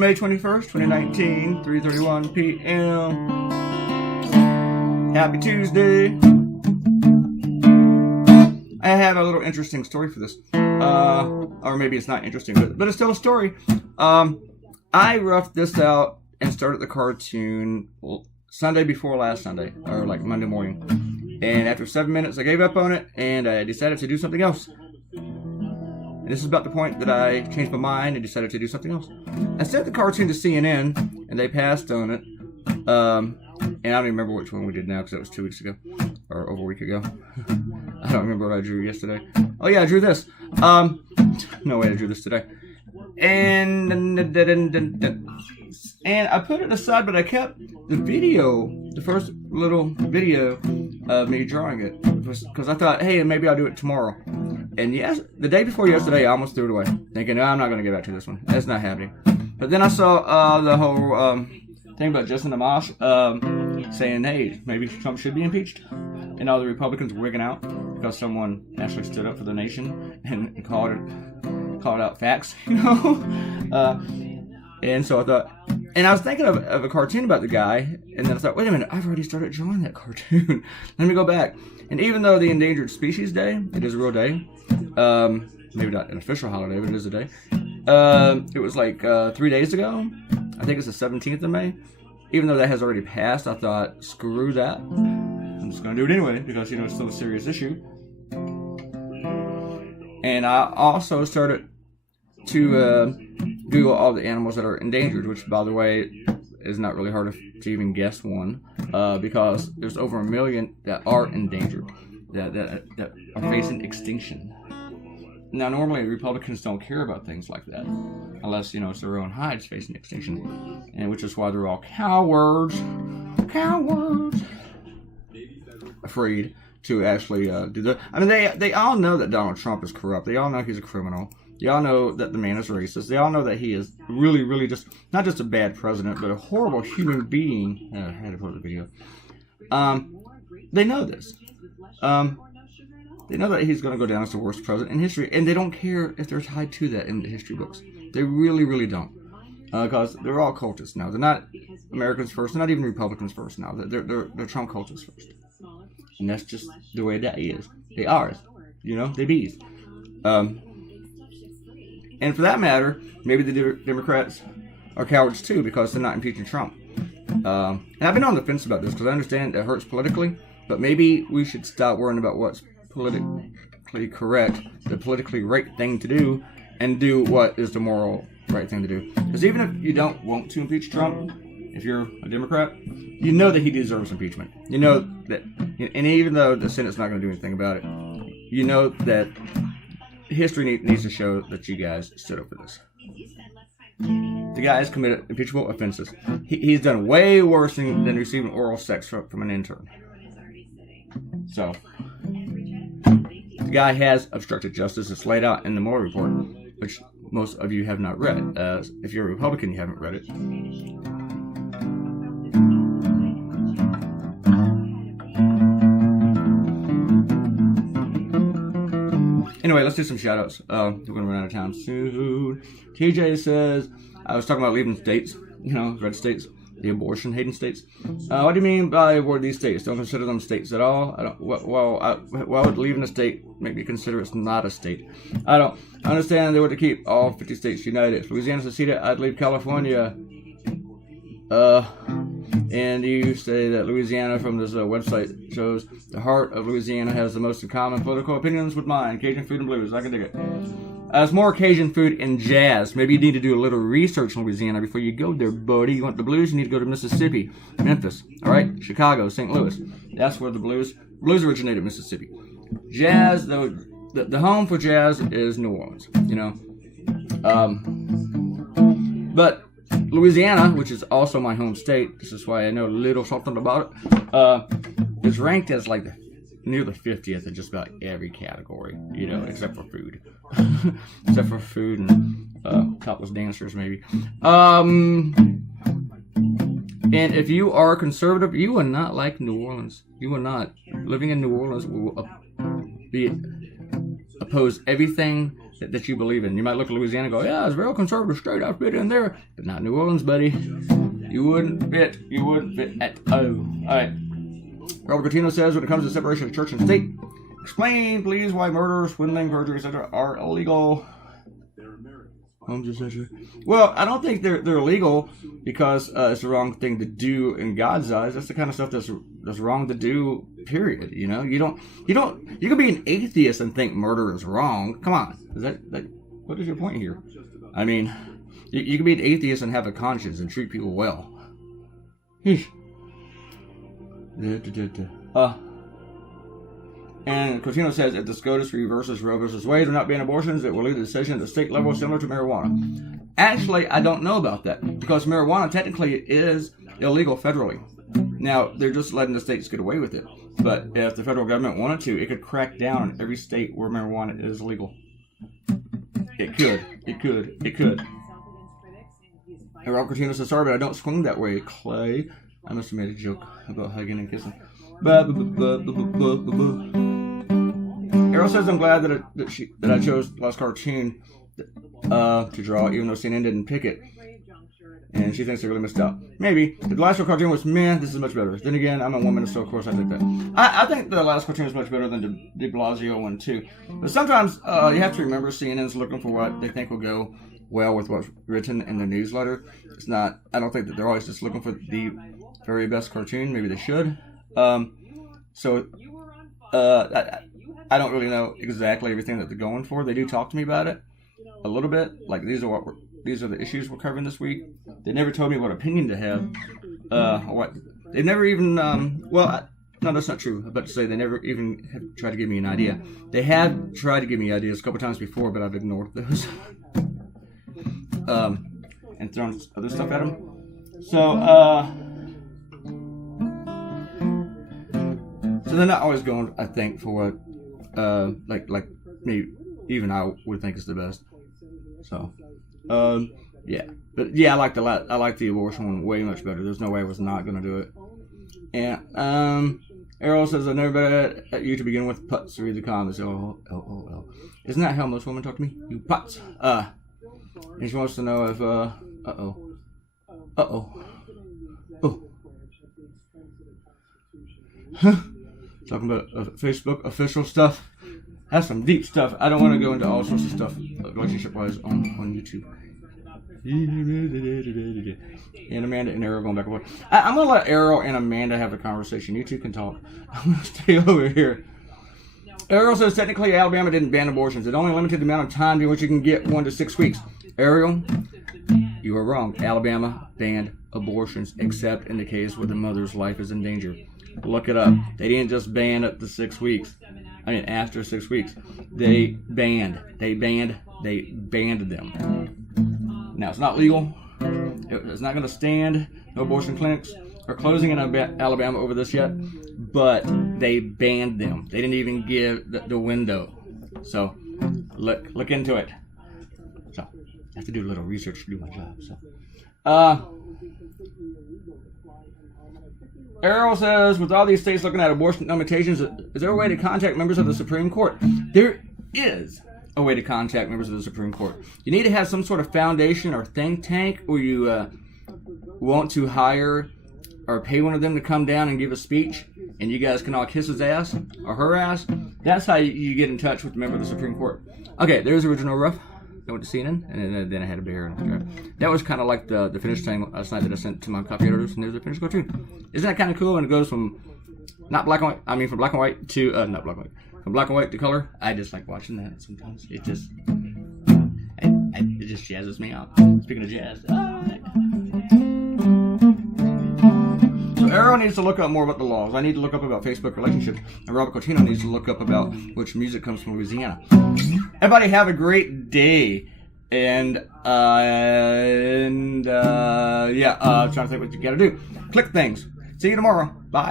May 21st, 2019, 3:31 p.m. Happy Tuesday. I have a little interesting story for this. Or maybe it's not interesting, but it's still a story. I roughed this out and started the cartoon Sunday before last Sunday, or like Monday morning. And after 7 minutes, I gave up on it, and I decided to do something else. And this is about the point that I changed my mind and decided to do something else. I sent the cartoon to CNN, and they passed on it. And I don't even remember which one we did now, because that was 2 weeks ago, or over a week ago. I don't remember what I drew yesterday. Oh yeah, I drew this. No way I drew this today. And I put it aside, but I kept the video, the first little video of me drawing it, because I thought, hey, maybe I'll do it tomorrow. And yes, the day before yesterday, I almost threw it away, thinking, no, I'm not going to get back to this one. That's not happening. But then I saw the whole thing about Justin Amash saying, hey, maybe Trump should be impeached. And all the Republicans were wigging out because someone actually stood up for the nation and called out facts, you know? And so I thought, and I was thinking of a cartoon about the guy, and then I thought, wait a minute, I've already started drawing that cartoon. Let me go back. And even though the Endangered Species Day, it is a real day, maybe not an official holiday, but it is a day. It was like 3 days ago. I think it's the 17th of May. Even though that has already passed, I thought, screw that. I'm just going to do it anyway, because, you know, it's still a serious issue. And I also started to Google all the animals that are endangered, which, by the way, is not really hard to even guess one, because there's over 1 million that are endangered, that are facing extinction. Now, normally Republicans don't care about things like that, unless, you know, it's their own hides facing extinction, and which is why they're all cowards, afraid to actually do that. I mean, they all know that Donald Trump is corrupt. They all know he's a criminal. They all know that the man is racist. They all know that he is really, really just, not just a bad president, but a horrible human being. I had to put the video. They know this. They know that he's going to go down as the worst president in history, and they don't care if they're tied to that in the history books. They really, really don't. Because they're all cultists now. They're not Americans first. They're not even Republicans first now. They're Trump cultists first. And that's just the way that is. They are. You know, they bees. And for that matter, maybe the Democrats are cowards too, because they're not impeaching Trump. And I've been on the fence about this, because I understand it hurts politically, but maybe we should stop worrying about what's politically correct, the politically right thing to do, and do what is the moral right thing to do. Because even if you don't want to impeach Trump, if you're a Democrat, you know that he deserves impeachment. You know that, and even though the Senate's not going to do anything about it, you know that history needs to show that you guys stood up for this. The guy has committed impeachable offenses. He's done way worse than receiving oral sex from an intern. So, the guy has obstructed justice. It's laid out in the Mueller report, which most of you have not read. If you're a Republican, you haven't read it. Anyway, let's do some shout-outs. We're going to run out of time soon. TJ says, I was talking about leaving states, you know, red states, the abortion-hating states. What do you mean by avoid these states? Don't consider them states at all? Why would leaving a state make me consider it's not a state? I don't understand they want to keep all 50 states united. If Louisiana seceded, I'd leave California. And you say that Louisiana from this website shows the heart of Louisiana has the most in common political opinions with mine. Cajun food and blues. I can dig it. It's more Cajun food and jazz. Maybe you need to do a little research in Louisiana before you go there, buddy. You want the blues? You need to go to Mississippi, Memphis, all right? Chicago, St. Louis. That's where the blues originated in Mississippi. Jazz, though, the home for jazz is New Orleans, you know. But Louisiana, which is also my home state, this is why I know a little something about it, is ranked as like near the 50th in just about every category, you know, except for food. Except for food and topless dancers, maybe. And if you are conservative, you are not like New Orleans. You are not. Living in New Orleans will oppose everything that you believe in. You might look at Louisiana and go, yeah, it's real conservative, straight out fit in there. But not New Orleans, buddy. You wouldn't fit. You wouldn't fit at all. All right. Robert Coutinho says, when it comes to separation of church and state, explain, please, why murder, swindling, perjury, etc. are illegal. Well, I don't think they're illegal because it's the wrong thing to do in God's eyes. That's the kind of stuff that's wrong to do. Period. You know, you can be an atheist and think murder is wrong. Come on, is that what is your point here? I mean, you can be an atheist and have a conscience and treat people well. And Coutinho says, if the SCOTUS reverses Roe versus Wade will not ban abortions, it will leave the decision at the state level similar to marijuana. Actually, I don't know about that, because marijuana technically is illegal federally. Now, they're just letting the states get away with it. But if the federal government wanted to, it could crack down on every state where marijuana is legal. It could. And Rob Coutinho says, sorry, but I don't swing that way, Clay. I must have made a joke about hugging and kissing. Errol says, I'm glad that I chose the last cartoon to draw, even though CNN didn't pick it. And she thinks they really missed out. Maybe. If the last cartoon was meh, this is much better. Then again, I'm a woman, so of course I think that. I think the last cartoon is much better than the de Blasio one, too. But sometimes you have to remember CNN's looking for what they think will go well with what's written in the newsletter. It's not, I don't think that they're always just looking for the very best cartoon. Maybe they should. I don't really know exactly everything that they're going for. They do talk to me about it a little bit. Like, these are the issues we're covering this week. They never told me what opinion to have. Or what they never even no, that's not true. I'm about to say they never even have tried to give me an idea. They have tried to give me ideas a couple times before, but I've ignored those. And thrown other stuff at them. So they're not always going, I think, for what like me, even I would think is the best. So yeah. But yeah, I like the abortion one way much better. There's no way I was not gonna do it. And Errol says, I've never been at you to begin with. Putz, read the comments. Oh. Isn't that how most women talk to me? You putz. And she wants to know if talking about Facebook official stuff. That's some deep stuff. I don't want to go into all sorts of stuff relationship-wise on YouTube. And Amanda and Errol going back and forth. I'm going to let Errol and Amanda have a conversation. You two can talk. I'm going to stay over here. Errol says, technically, Alabama didn't ban abortions. It only limited the amount of time in which you can get 1 to 6 weeks. Ariel, you are wrong. Alabama banned abortions, except in the case where the mother's life is in danger. Look it up. They didn't just ban it to 6 weeks. I mean, after 6 weeks. They banned them. Now, it's not legal. It's not going to stand. No abortion clinics are closing in Alabama over this yet. But they banned them. They didn't even give the window. So, look into it. So, I have to do a little research to do my job. So, Errol says, with all these states looking at abortion limitations, is there a way to contact members of the Supreme Court? There is a way to contact members of the Supreme Court. You need to have some sort of foundation or think tank where you want to hire or pay one of them to come down and give a speech, and you guys can all kiss his ass or her ass. That's how you get in touch with a member of the Supreme Court. Okay, there's original rough. I went to CNN, and then I had a beer. That was kind of like the finished thing last night that I sent to my copy editors, and there's a finished cartoon. Isn't that kind of cool? And it goes from from black and white to not black and white, from black and white to color. I just like watching that sometimes. It just jazzes me out. Speaking of jazz. So Arrow needs to look up more about the laws. I need to look up about Facebook relationships, and Robert Coutinho needs to look up about which music comes from Louisiana. Everybody have a great day, and I'm trying to think what you gotta do. Click things. See you tomorrow. Bye.